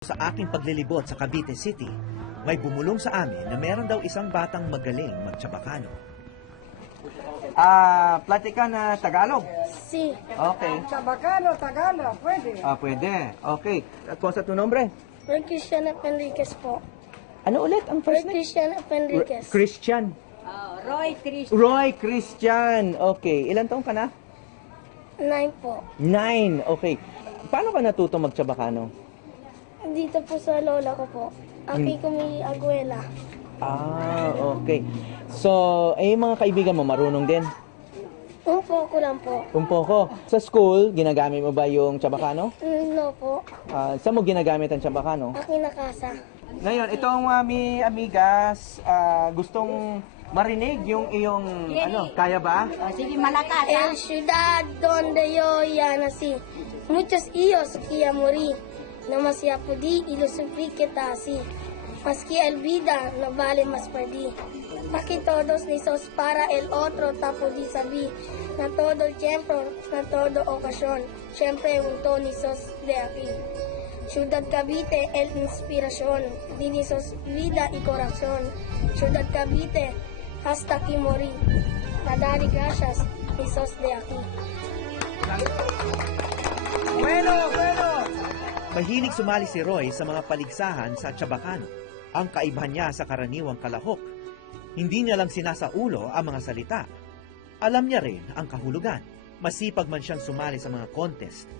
Sa aking paglilibot sa Cavite City, may bumulong sa amin na meron daw isang batang magaling magtsabakano. Platika na Tagalog? Sí. Okay. Chabacano, Tagalog, pwede. Pwede. Okay. At kung sa tu nombre? Roy Christian Enriquez po. Ano ulit ang Roy first name? Christian Enriquez. Christian. Roy Chris. Roy Christian. Okay. Ilan taong ka na? 9 po. 9. Okay. Paano ka natuto magtsabakano? Dito po sa lola ko po. Aki ko may aguela. Okay. So, yung mga kaibigan mo marunong din? Un poco lang po. Un poco. Sa school, ginagamit mo ba yung tsabakano? No po. Saan mo ginagamit ang tsabakano? Aki na casa. Ngayon, itong amigas, gustong marinig yung iyong, kaya ba? Sige, malakas. En ciudad donde yo ya nací, muchos hijos que ya morí, demasiado pudí y lo supliqué así. Maski el vida no vale más perdí. Aquí todos nisos para el otro tapo di sabí. Na todo el tiempo, na todo ocasión, siempre junto nisos de aquí. Ciudad Cavite, el inspiración, di nisos vida y corazón. Ciudad Cavite, hasta aquí morí. Padari gracias, nisos de aquí. Bueno! Mahilig sumali si Roy sa mga paligsahan sa tsabakano. Ang kaibahan niya sa karaniwang kalahok, hindi niya lang sinasaulo ang mga salita. Alam niya rin ang kahulugan. Masipag man siyang sumali sa mga contest,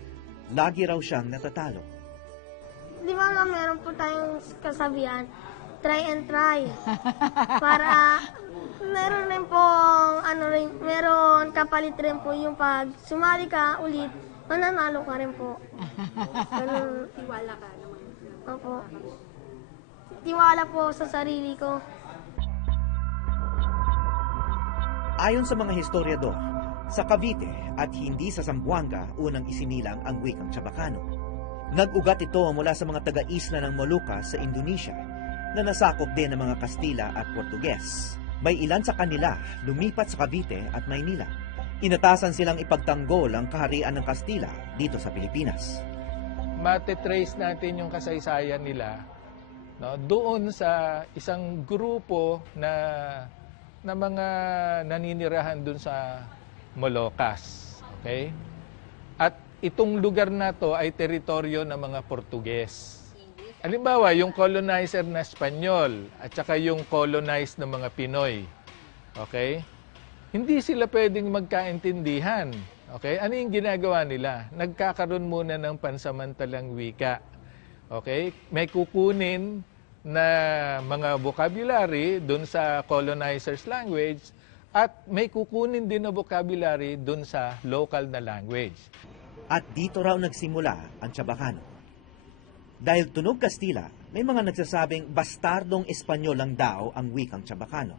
lagi raw siyang natatalo. Di ba nga meron po tayong kasabihan, try and try. Para meron rin po, meron kapalit rin po yung pag sumali ka ulit, mananalo ka rin po. Ganun. Tiwala ka naman. Opo. Tiwala po sa sarili ko. Ayon sa mga historiador, sa Cavite at hindi sa Zamboanga unang isinilang ang wikang tsabakano. Nag-ugat ito mula sa mga taga-isla ng Molucas sa Indonesia na nasakop din ng mga Kastila at Portuges. May ilan sa kanila lumipat sa Cavite at Maynila. Inatasan silang ipagtanggol ang kaharian ng Kastila dito sa Pilipinas. Matitrace natin yung kasaysayan nila, no, doon sa isang grupo na mga naninirahan doon sa Molucas. Okay? At itong lugar na to ay teritoryo ng mga Portuges. Halimbawa, yung colonizer na Espanyol at saka yung colonized ng mga Pinoy. Okay? Hindi sila pwedeng magkaintindihan. Okay? Ano yung ginagawa nila? Nagkakaroon muna ng pansamantalang wika. Okay? May kukunin na mga vocabulary dun sa colonizer's language at may kukunin din na vocabulary dun sa local na language. At dito raw nagsimula ang tsabakano. Dahil tunog Kastila, may mga nagsasabing bastardong Espanyol lang daw ang wikang tsabakano.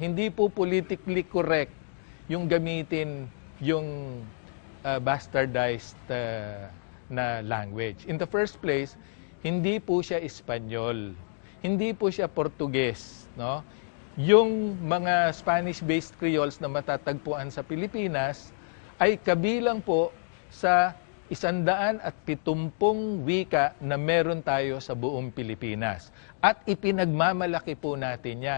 Hindi po politically correct yung gamitin yung bastardized na language. In the first place, hindi po siya Espanyol. Hindi po siya Portuges, no? Yung mga Spanish-based Creoles na matatagpuan sa Pilipinas ay kabilang po sa 170 wika na meron tayo sa buong Pilipinas. At ipinagmamalaki po natin yan.